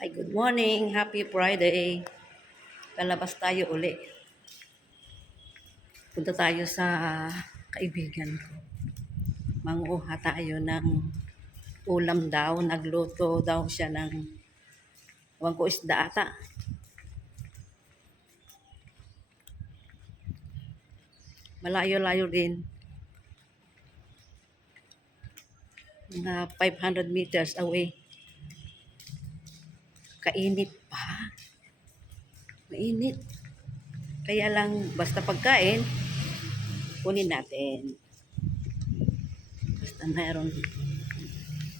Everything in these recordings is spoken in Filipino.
Ay, good morning. Happy Friday. Kalabas tayo uli. Punta tayo sa kaibigan ko. Manguha tayo ng ulam daw. Nagluto daw siya ng ewan ko isda ata. Malayo-layo din. Mga 500 meters away. Kainit pa. Mainit. Kaya lang, basta pagkain, kunin natin. Basta mayroon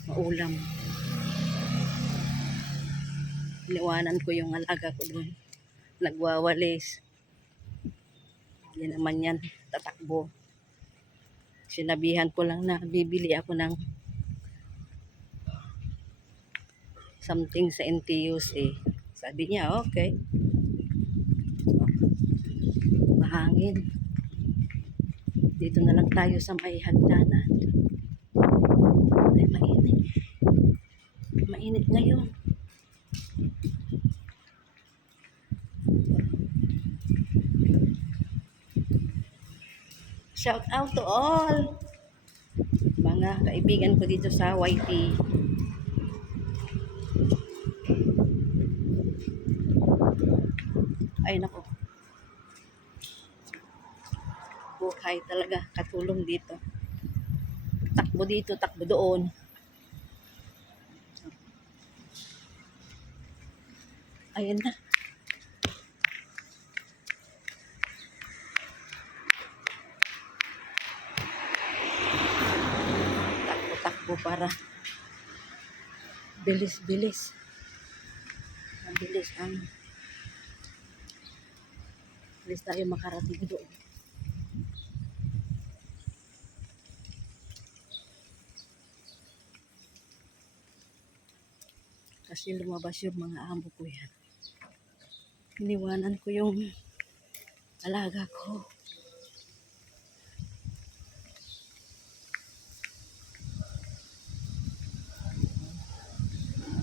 maulam. Iniwanan ko yung alaga ko doon. Nagwawalis. Hindi naman yan tatakbo. Sinabihan ko lang na bibili ako ng something sa NTUC. Sabi niya, okay. Mahangin. Dito na lang tayo sa may hagdanan. Ay, mainit. Mainit ngayon. Shout out to all mga kaibigan ko dito sa YT. Ay nako. Buhay talaga, katulong dito. Takbo dito, takbo doon. Ayun na. Takbo para bilis-bilis. Mabilis ang bilis tayo makarating doon. Kasi lumabas yung mga amo ko yan. Iniwanan ko yung alaga ko.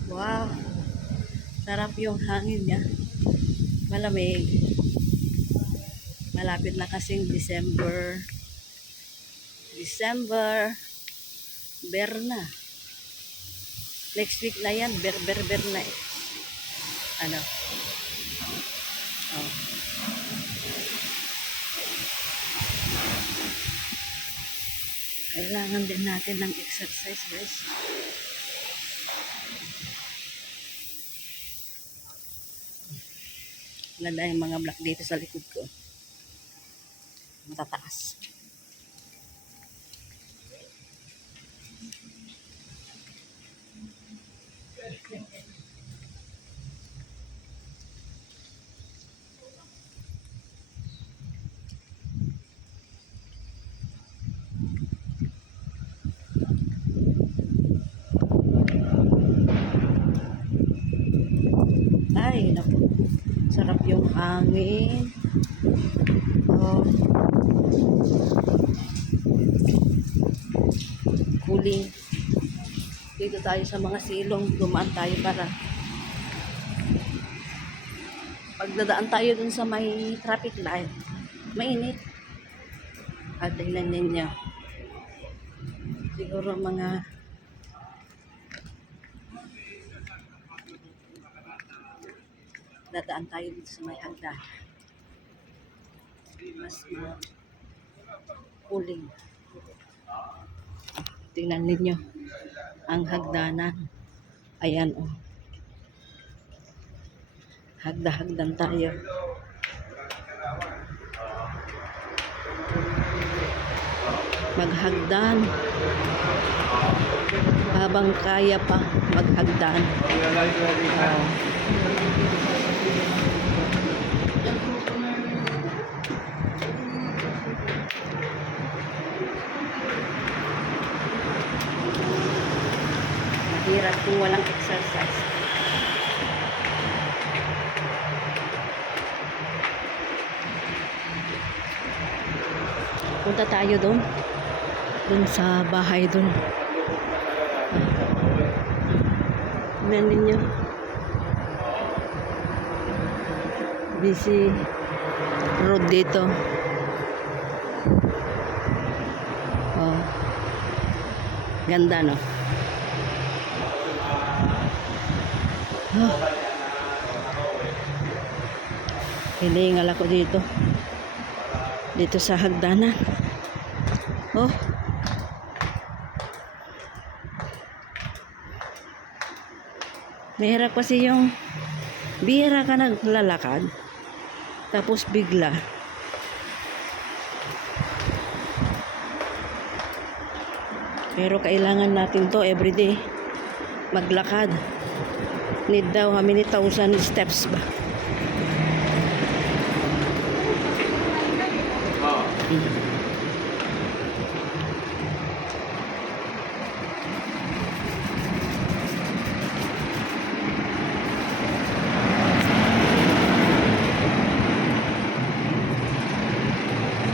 Wow! Sarap yung hangin niya. Malamig. Malapit na kasing December. Ber na. Next week na yan. Ber na eh. Ano? Oh. Kailangan din natin ng exercise, guys. Wala yung mga black dito sa likod ko. Matataas. Ay, naku. Sarap yung hangin. Oh. Cooling. Dito tayo sa mga silong. Dumaan tayo para pagdadaan tayo dun sa may traffic light. Mainit. At tingnan ninyo. Siguro mga dadaan tayo dito sa may hagdan. Mas cooling. Tingnan ninyo ang hagdanan. Ayan oh. Hagda-hagdan tayo. Maghagdan. Habang kaya pa maghagdan. Mahirap kung walang exercise. Punta tayo doon. Doon sa bahay doon. Tingnan ninyo. busy road dito. Oh. Ganda, no? Oh. Hiningal ako dito. Dito sa hagdanan. Oh. Mahirap kasi yung bihira ka naglalakad. Tapos bigla. Pero kailangan natin to everyday. Maglakad. Need daw how many thousand steps ba?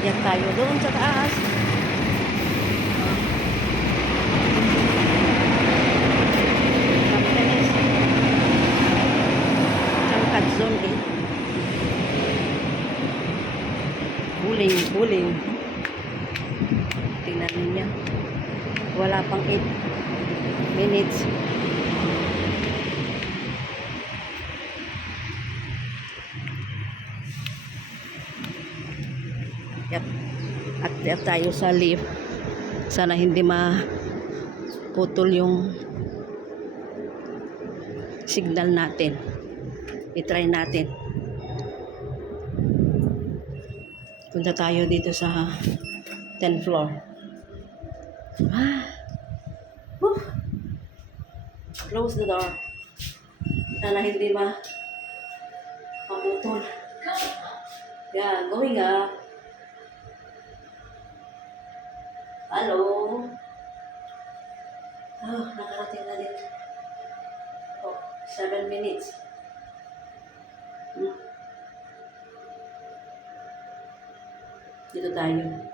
Yan tayo doon sa taas. Sangkat zone 8. Buling. Tingnan ninyo. Wala pang 8 minutes. At tayo sa lift. Sana hindi maputol yung signal natin. I-try natin. Punta tayo dito sa 10th floor. Close the door. Sana hindi maputol. Yeah, going up. Hello? Oh, nakarating na din. Oh, 7 minutes. Dito tayo.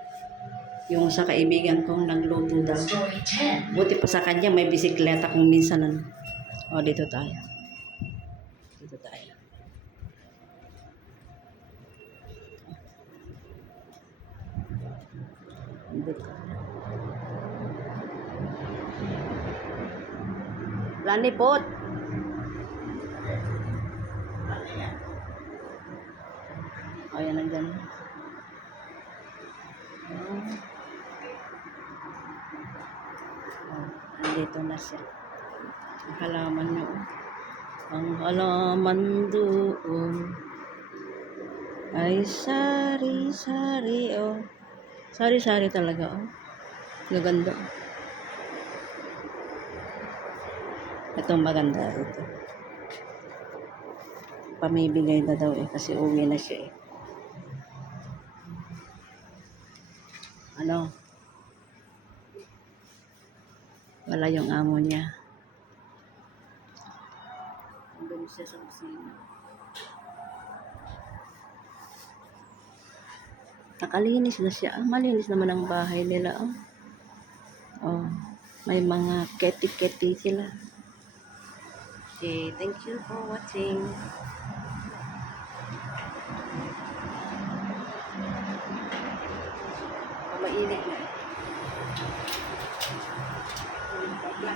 Yung sa kaibigan kong nagluto daw. Buti pa sa kanya, may bisikleta kung minsan. Oh, dito tayo. Dito tayo. Dito. Lani pot. Oh, yan nandyan. Nandito na siya. Ang halaman niya. Ang halaman doon ay sari-sari. Oh. Sari-sari talaga. Oh. Gaganda. Itong maganda ito. Pamibigay na daw kasi uwi na siya Ano? Wala yung amo niya. Andun siya sa kusina. Nakalinis na siya. Malinis naman ang bahay nila. Oh, may mga keti-keti sila. Okay, thank you for watching. Mainit na.